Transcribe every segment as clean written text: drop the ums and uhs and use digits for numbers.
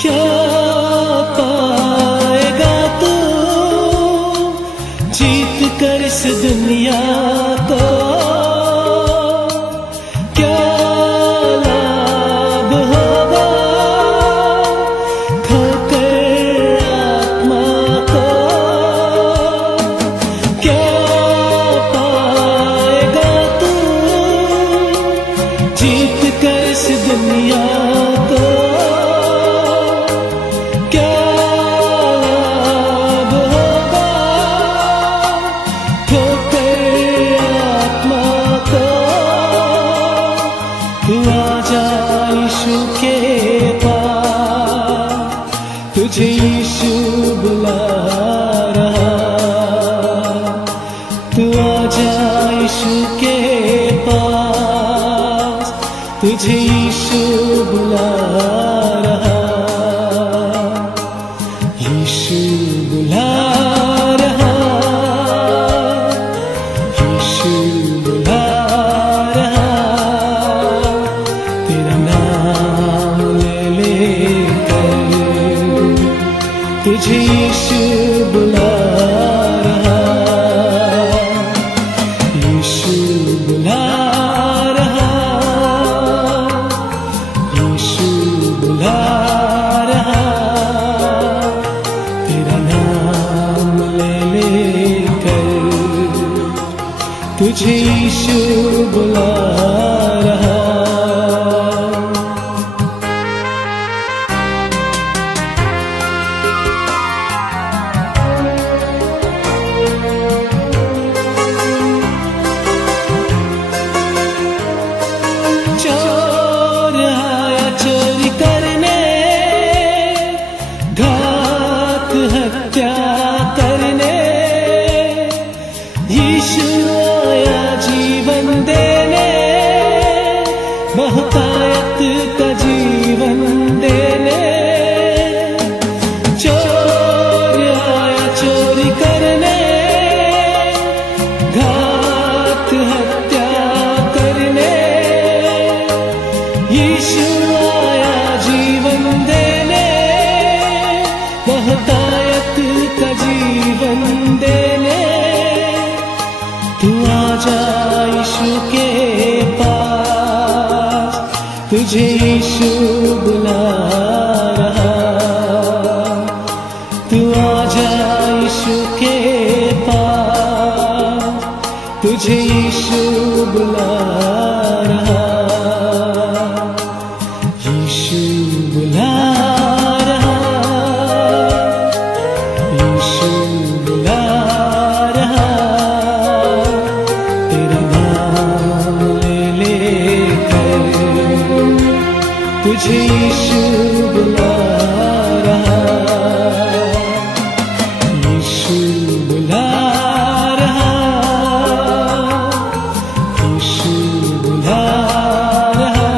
क्या पाएगा तू जीत कर इस दुनिया को, क्या लाभ होगा खोकर आत्मा को, क्या पाएगा तू जीत कर इस दुनिया को, क्या लाभ होगा ठोकर आत्मा को। तू आजा यीशु के पास, तुझे यीशु बुला रहा। तू आजा यीशु के पास, तुझे यीशु बुला रहा। यीशु बुला रहा, यीशु बुला रहा। तेरा नाम ले लेकर तुझे यीशु बुला रहा। यीशु बुला रहा, यीशु बुला रहा। तेरा नाम ले लेकर तुझे यीशु बुला रहा। चोर आया चोरी करने, घात हत्या करने, यीशु आया जीवन देने, बहुतायत का जीवन देने। चोर आया चोरी करने, घात हत्या करने, यीशु आया जीवन देने, बहुतायत का जीवन देने। तू आजा यीशु के पास, तुझे यीशु बुला रहा। तू आजा यीशु के पास, तुझे यीशु बुला रहा। यीशु बुला रहा, यीशु बुला रहा। तेरा नाम ले लेकर तुझे यीशु बुला रहा। यीशु बुला रहा, यीशु बुला रहा।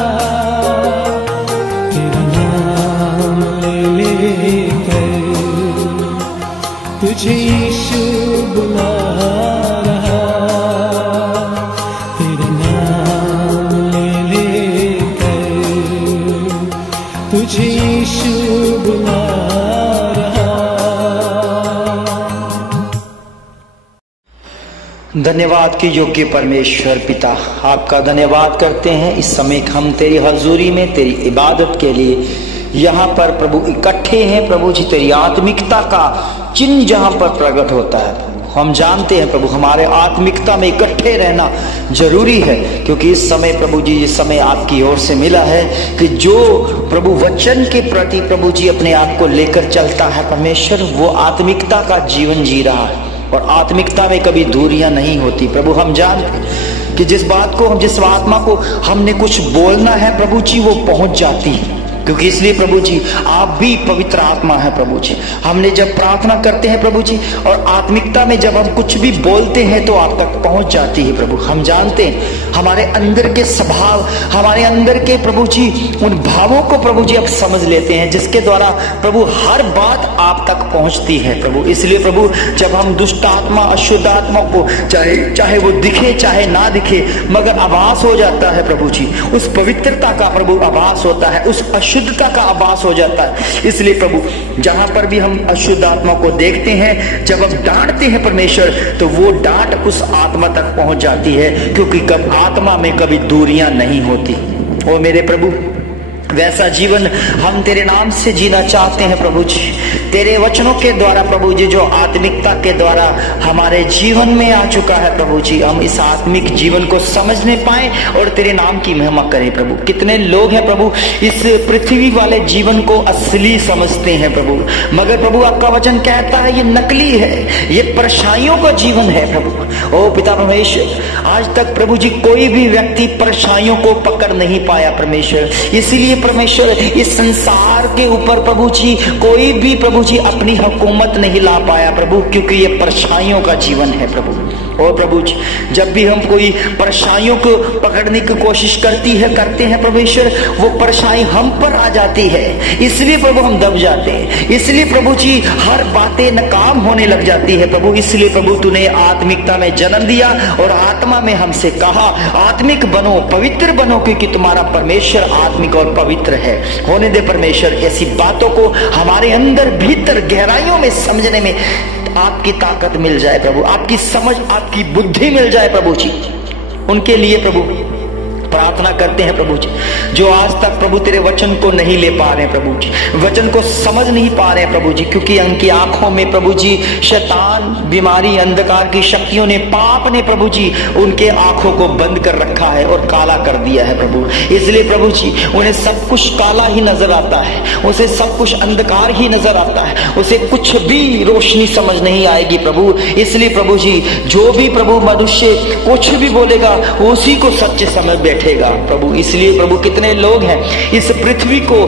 तेरा नाम ले लेकर तुझे यीशु बुला रहा। तेरा नाम ले लेकर तुझे यीशु बुला रहा। धन्यवाद के योग्य परमेश्वर पिता, आपका धन्यवाद करते हैं। इस समय हम तेरी हजूरी में तेरी इबादत के लिए यहाँ पर प्रभु इकट्ठे हैं। प्रभु जी, तेरी आत्मिकता का चिन्ह जहाँ पर प्रकट होता है प्रभु, हम जानते हैं प्रभु हमारे आत्मिकता में इकट्ठे रहना जरूरी है, क्योंकि इस समय प्रभु जी, इस समय आपकी ओर से मिला है कि जो प्रभु वचन के प्रति प्रभु जी अपने आप को लेकर चलता है परमेश्वर, वो आत्मिकता का जीवन जी रहा है। और आत्मिकता में कभी दूरियां नहीं होती प्रभु। हम जानते हैं कि जिस बात को, जिस आत्मा को हमने कुछ बोलना है प्रभु जी, वो पहुंच जाती है। क्योंकि इसलिए प्रभु जी आप भी पवित्र आत्मा है प्रभु जी। हमने जब प्रार्थना करते हैं प्रभु जी और आत्मिकता में जब हम कुछ भी बोलते हैं तो आप तक पहुंच जाती है प्रभु। हम जानते हैं हमारे अंदर के स्वभाव, हमारे अंदर के प्रभु जी उन भावों को प्रभु जी आप समझ लेते हैं, जिसके द्वारा प्रभु हर बात आप तक पहुंचती है प्रभु। इसलिए प्रभु जब हम दुष्ट आत्मा, अशुद्ध आत्मा को चाहे वो दिखे चाहे ना दिखे, मगर आभास हो जाता है प्रभु जी, उस पवित्रता का प्रभु आभास होता है, उस अशुद्धता का आभास हो जाता है। इसलिए प्रभु जहां पर भी हम अशुद्ध आत्मा को देखते हैं, जब हम डांटते हैं परमेश्वर, तो वो डांट उस आत्मा तक पहुंच जाती है, क्योंकि कब आत्मा में कभी दूरियां नहीं होती। ओ मेरे प्रभु, वैसा जीवन हम तेरे नाम से जीना चाहते हैं प्रभु जी। तेरे वचनों के द्वारा प्रभु जी, जो आत्मिकता के द्वारा हमारे जीवन में आ चुका है प्रभु जी, हम इस आत्मिक जीवन को समझने पाए और तेरे नाम की महिमा करें प्रभु। कितने लोग हैं प्रभु इस पृथ्वी वाले जीवन को असली समझते हैं प्रभु, मगर प्रभु आपका वचन कहता है ये नकली है, ये परछाइयों का जीवन है प्रभु। ओ पिता परमेश्वर, आज तक प्रभु जी कोई भी व्यक्ति परछाइयों को पकड़ नहीं पाया परमेश्वर। इसीलिए परमेश्वर इस संसार के ऊपर प्रभु जी कोई भी प्रभु जी अपनी हुकूमत नहीं ला पाया प्रभु, क्योंकि ये परछाइयों का जीवन है प्रभु। और प्रभु जी जब भी हम कोई परछाइयों को पकड़ने की कोशिश करते हैं परमेश्वर, वो परछाई हम पर आ जाती है, इसलिए प्रभु हम दब जाते हैं। इसलिए प्रभु जी हर बातें नाकाम होने लग जाती है प्रभु। इसलिए प्रभु तूने आत्मिकता में जन्म दिया और आत्मा में हमसे कहा आत्मिक बनो, पवित्र बनो, क्योंकि तुम्हारा परमेश्वर आत्मिक और पवित्र है। होने दे परमेश्वर ऐसी बातों को हमारे अंदर भीतर गहराइयों में समझने में आपकी ताकत मिल जाए प्रभु, आपकी समझ, आपकी बुद्धि मिल जाए प्रभु जी। उनके लिए प्रभु प्रार्थना करते हैं प्रभु जी जो आज तक प्रभु तेरे वचन को नहीं ले पा रहे हैं प्रभु जी, वचन को समझ नहीं पा रहे हैं प्रभु जी, क्योंकि उनकी आंखों में प्रभु जी शैतान, बीमारी, अंधकार की शक्तियों ने, पाप ने प्रभु जी उनके आंखों को बंद कर रखा है और काला कर दिया है प्रभु। इसलिए प्रभु जी उन्हें सब कुछ काला ही नजर आता है, उसे सब कुछ अंधकार ही नजर आता है, उसे कुछ भी रोशनी समझ नहीं आएगी प्रभु। इसलिए प्रभु जी जो भी प्रभु मनुष्य कुछ भी बोलेगा उसी को सच्चे समझ बैठेगा प्रभु। इसलिए प्रभु कितने लोग हैं इस पृथ्वी को,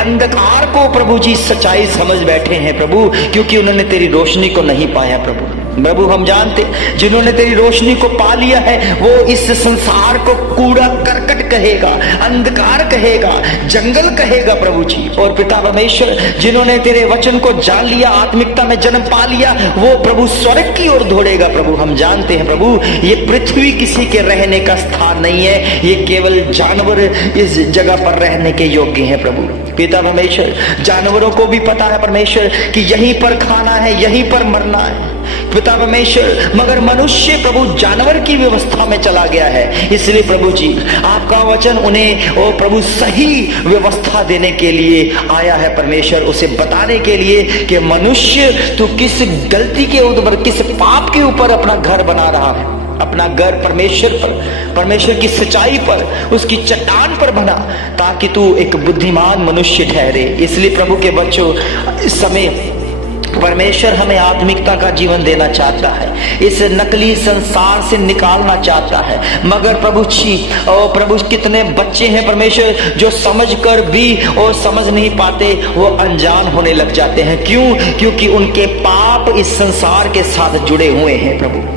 अंधकार को प्रभु जी सच्चाई समझ बैठे हैं प्रभु, क्योंकि उन्होंने तेरी रोशनी को नहीं पाया प्रभु। प्रभु हम जानते जिन्होंने तेरी रोशनी को पा लिया है वो इस संसार को कूड़ा करकट कहेगा, अंधकार कहेगा, जंगल कहेगा प्रभु जी। और पिता परमेश्वर जिन्होंने तेरे वचन को जान लिया, आत्मिकता में जन्म पा लिया, वो प्रभु स्वर्ग की ओर दौड़ेगा प्रभु। हम जानते हैं प्रभु ये पृथ्वी किसी के रहने का स्थान नहीं है, ये केवल जानवर इस जगह पर रहने के योग्य हैं प्रभु। पिता परमेश्वर जानवरों को भी पता है परमेश्वर कि यहीं पर खाना है, यहीं पर मरना है पिता परमेश्वर, मगर मनुष्य प्रभु जानवर की व्यवस्था में चला गया है। इसलिए प्रभु जी आपका वचन उन्हें और प्रभु सही व्यवस्था देने के लिए आया है परमेश्वर, उसे बताने के लिए कि मनुष्य तू किस गलती के ऊपर, किस पाप के ऊपर अपना घर बना रहा है, अपना घर परमेश्वर पर, परमेश्वर की सच्चाई पर, उसकी चट्टान पर बना, ताकि तू एक बुद्धिमान मनुष्य ठहरे। इसलिए प्रभु के बच्चों इस समय परमेश्वर हमें आत्मिकता का जीवन देना चाहता है, इस नकली संसार से निकालना चाहता है, मगर प्रभु जी और प्रभु कितने बच्चे हैं परमेश्वर जो समझकर भी और समझ नहीं पाते, वो अनजान होने लग जाते हैं। क्यों? क्योंकि उनके पाप इस संसार के साथ जुड़े हुए हैं प्रभु।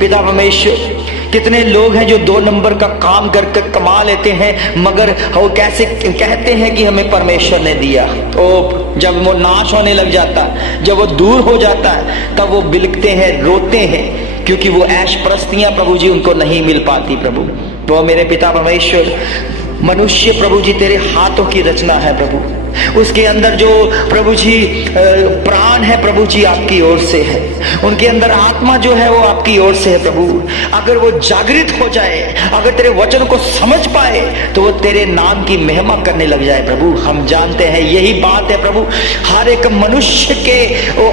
पिता परमेश्वर कितने लोग हैं जो 2 नंबर का काम करके कमा लेते हैं, मगर वो कैसे कहते हैं कि हमें परमेश्वर ने दिया, तो जब वो नाश होने लग जाता, जब वो दूर हो जाता है, तब वो बिलखते हैं, रोते हैं, क्योंकि वो ऐश परस्तियां प्रभु जी उनको नहीं मिल पाती प्रभु। तो मेरे पिता परमेश्वर मनुष्य प्रभु जी तेरे हाथों की रचना है प्रभु, उसके अंदर जो प्रभु जी प्राण है प्रभु जी आपकी ओर से है, उनके अंदर आत्मा जो है वो आपकी ओर से है प्रभु। अगर वो जागृत हो जाए, अगर तेरे वचन को समझ पाए, तो वो तेरे नाम की महिमा करने लग जाए प्रभु। हम जानते हैं यही बात है प्रभु, हर एक मनुष्य के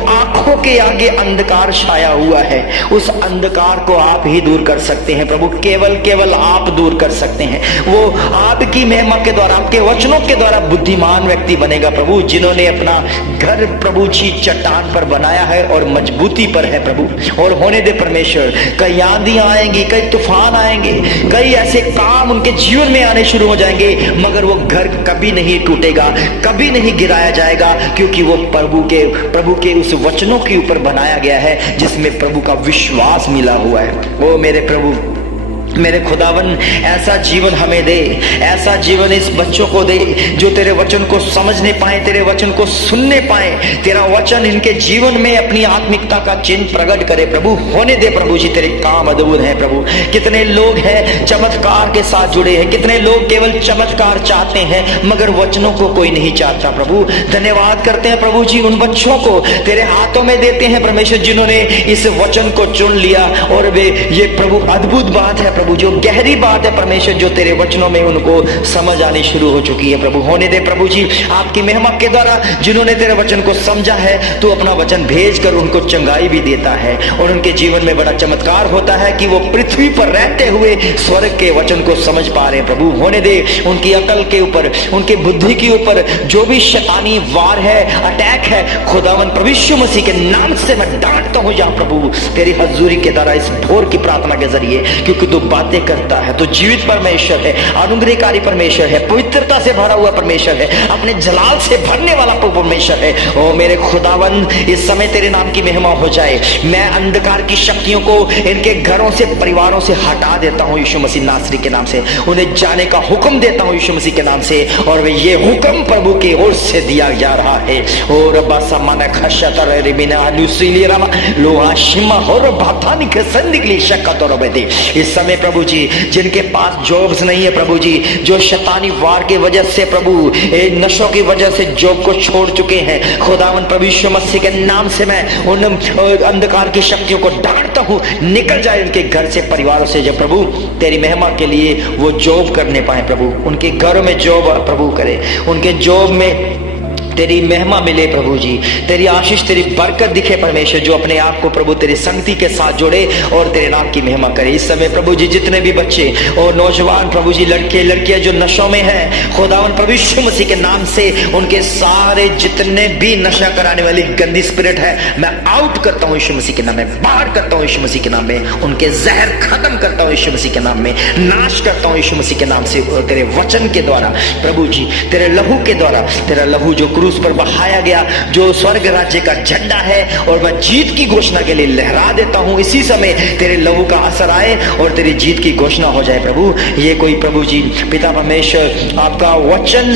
आंखों के आगे अंधकार छाया हुआ है, उस अंधकार को आप ही दूर कर सकते हैं प्रभु, केवल आप दूर कर सकते हैं। वो आपकी महिमा के द्वारा, आपके वचनों के द्वारा बुद्धिमान व्यक्ति बनेगा प्रभु, जिन्होंने अपना घर प्रभु जी चट्टान पर बनाया है और मजबूती पर है प्रभु। और होने दे परमेश्वर, कई आंधियां आएंगी, कई तूफान आएंगे, कई ऐसे काम उनके जीवन में आने शुरू हो जाएंगे, मगर वो घर कभी नहीं टूटेगा, कभी नहीं गिराया जाएगा, क्योंकि वो प्रभु के उस वचनों के ऊपर बनाया गया है जिसमें प्रभु का विश्वास मिला हुआ है। वो मेरे प्रभु मेरे खुदावन ऐसा जीवन हमें दे, ऐसा जीवन इस बच्चों को दे जो तेरे वचन को समझने पाए, तेरे वचन को सुनने पाए, तेरा वचन इनके जीवन में अपनी आत्मिकता का चिन्ह प्रकट करे प्रभु। होने दे प्रभु जी, तेरे काम अद्भुत हैं प्रभु। कितने लोग हैं चमत्कार के साथ जुड़े हैं, कितने लोग केवल चमत्कार चाहते हैं मगर वचनों को कोई नहीं चाहता प्रभु। धन्यवाद करते हैं प्रभु जी, उन बच्चों को तेरे हाथों में देते हैं परमेश्वर जिन्होंने इस वचन को चुन लिया। और वे ये प्रभु अद्भुत बात है प्रभु, जो गहरी बात है परमेश्वर, जो तेरे वचनों में उनको समझ आनी शुरू हो चुकी है प्रभु। होने दे प्रभु जी, आपकी महिमा के द्वारा जिन्होंने तेरे वचन को समझा है तो अपना वचन भेज कर उनको चंगाई भी देता है और उनके जीवन में बड़ा चमत्कार होता है कि वो पृथ्वी पर रहते हुए स्वर्ग के वचन को समझ पा रहे हैं प्रभु। होने दे उनकी अकल के ऊपर, उनके बुद्धि के ऊपर जो भी शैतानी वार है, अटैक है, खुदावन प्रभु यीशु मसीह के नाम से मैं डांटता हूं या प्रभु तेरी हजूरी के द्वारा इस भोर की प्रार्थना के जरिए, क्योंकि तू बातें करता है, तो जीवित परमेश्वर है, अनुग्रहकारी परमेश्वर है, पवित्रता से भरा हुआ परमेश्वर है, अपने जलाल से भरने वाला परमेश्वर है। ओ मेरे खुदावन, इस समय तेरे नाम की महिमा हो जाए। मैं अंधकार की शक्तियों को इनके घरों से, परिवारों से हटा देता हूं यीशु मसीह नासरी के नाम से। उन्हें जाने का हुक्म देता हूं यीशु मसीह के नाम से, और वे ये हुक्म प्रभु की ओर से दिया जा रहा है। ओ रब्बा समाना खशतर रिबिना अनुसीली रमा लोहा शिमा और भातानी के संदिगली शक्कत और बेदे। इस समय प्रभु जी जिनके पास जॉब्स नहीं है प्रभु जी, जो शैतानी वार की वजह से प्रभु नशों की वजह से जॉब को छोड़ चुके हैं, खुदावन प्रभु यीशु मसीह के नाम से मैं उन अंधकार की शक्तियों को डांटता हूं, निकल जाए उनके घर से, परिवारों से। जब प्रभु तेरी महिमा के लिए वो जॉब करने पाए प्रभु, उनके घरों में जॉब प्रभु करे, उनके जॉब में तेरी महिमा मिले प्रभु जी, तेरी आशीष, तेरी बरकत दिखे परमेश्वर, जो अपने आप को प्रभु तेरी संगति के साथ जोड़े और तेरे नाम की महिमा करे। इस समय प्रभु जी जितने भी बच्चे और नौजवान प्रभु जी, लड़के लड़कियां जो नशों में हैं, खुदावन प्रभु यीशु मसीह के नाम से उनके सारे जितने भी नशा कराने वाली गंदी स्पिरिट है, मैं आउट करता हूं यीशु मसीह के नाम में, बाहर करता हूं यीशु मसीह के नाम में, उनके जहर खत्म करता हूं यीशु मसीह के नाम में, नाश करता हूं यीशु मसीह के नाम से, तेरे वचन के द्वारा प्रभु जी, तेरे लहू के द्वारा, तेरा लहू जो क्रूस पर बहाया गया, जो स्वर्ग राज्य का झंडा है, और मैं जीत की घोषणा के लिए लहरा देता हूं। इसी समय तेरे लहू का असर आए और तेरी जीत की घोषणा हो जाए प्रभु। ये कोई प्रभु जी पिता परमेश्वर आपका वचन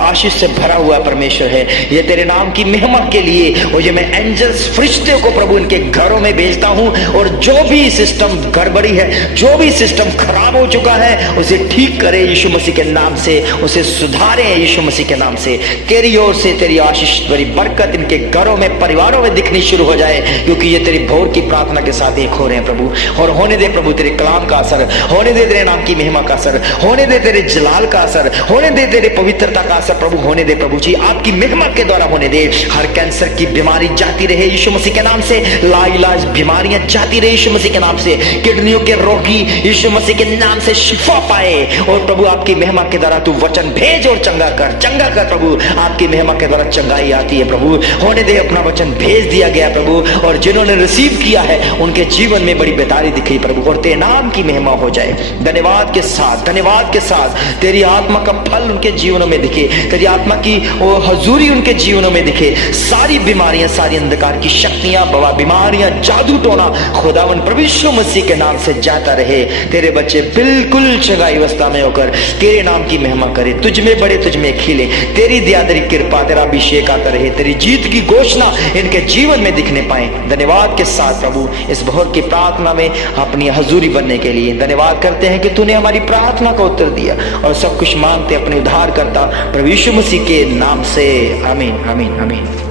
आशीष से भरा हुआ परमेश्वर है, ये तेरे नाम की महिमा के लिए, और ये मैं एंजल्स फरिश्ते को प्रभु इनके घरों में भेजता हूं, और जो भी सिस्टम गड़बड़ी है, जो भी सिस्टम खराब हो चुका है, उसे ठीक करे यीशु मसीह के नाम से, उसे सुधारे यीशु मसीह के नाम से। तेरी ओर से तेरी आशीष, तेरी बरकत इनके घरों में, परिवारों में दिखनी शुरू हो जाए, क्योंकि ये तेरी भोर की प्रार्थना के साथ एक हो रहे हैं प्रभु। और होने दे प्रभु तेरे कलाम का असर, होने दे तेरे नाम की महिमा का असर, होने दे तेरे जलाल का असर, होने दे तेरे पवित्रता का असर प्रभु, होने दे प्रभु जी आपकी महिमा के द्वारा होने दे। हर कैंसर की बीमारी जाती रहे यीशु मसीह के नाम से, लाइलाज बीमारियां जाती रहे यीशु मसीह के नाम से, किडनियों के रोगी यीशु मसीह के नाम से शिफा पाए, और प्रभु आपकी महिमा के द्वारा तू वचन भेज और चंगा कर प्रभु। आपकी महिमा के द्वारा चंगाई आती है प्रभु। होने दे, अपना वचन भेज दिया गया प्रभु, और जिन्होंने रिसीव किया है उनके जीवन में बड़ी बेदारी दिखी प्रभु, और तेरे नाम की महिमा हो जाए। धन्यवाद के साथ, धन्यवाद के साथ तेरी आत्मा का फल उनके जीवनों में दिखे, तेरी आत्मा की वो हजूरी उनके जीवनों में दिखे। सारी बीमारियां, सारी अंधकार की शक्तियां, बवा बीमारियां, जादू टोना खुदावन प्रभु यीशु मसीह के नाम से जाता रहे। तेरे बच्चे बिल्कुल चंगाई अवस्था में होकर तेरे नाम की महिमा करे, तुझ में बड़े, तुझ में खिले, तेरी दया, तेरी कृपा, तेरा अभिषेक आता रहे, तेरी जीत की घोषणा इनके जीवन में दिखने पाए। धन्यवाद के साथ प्रभु इस भोर की प्रार्थना में अपनी हजूरी बनने के लिए धन्यवाद करते हैं कि तूने हमारी प्रार्थना का उत्तर दिया, और सब कुछ मांगते अपने उद्धार करता प्रभु यीशु मसीह के नाम से, आमीन आमीन आमीन।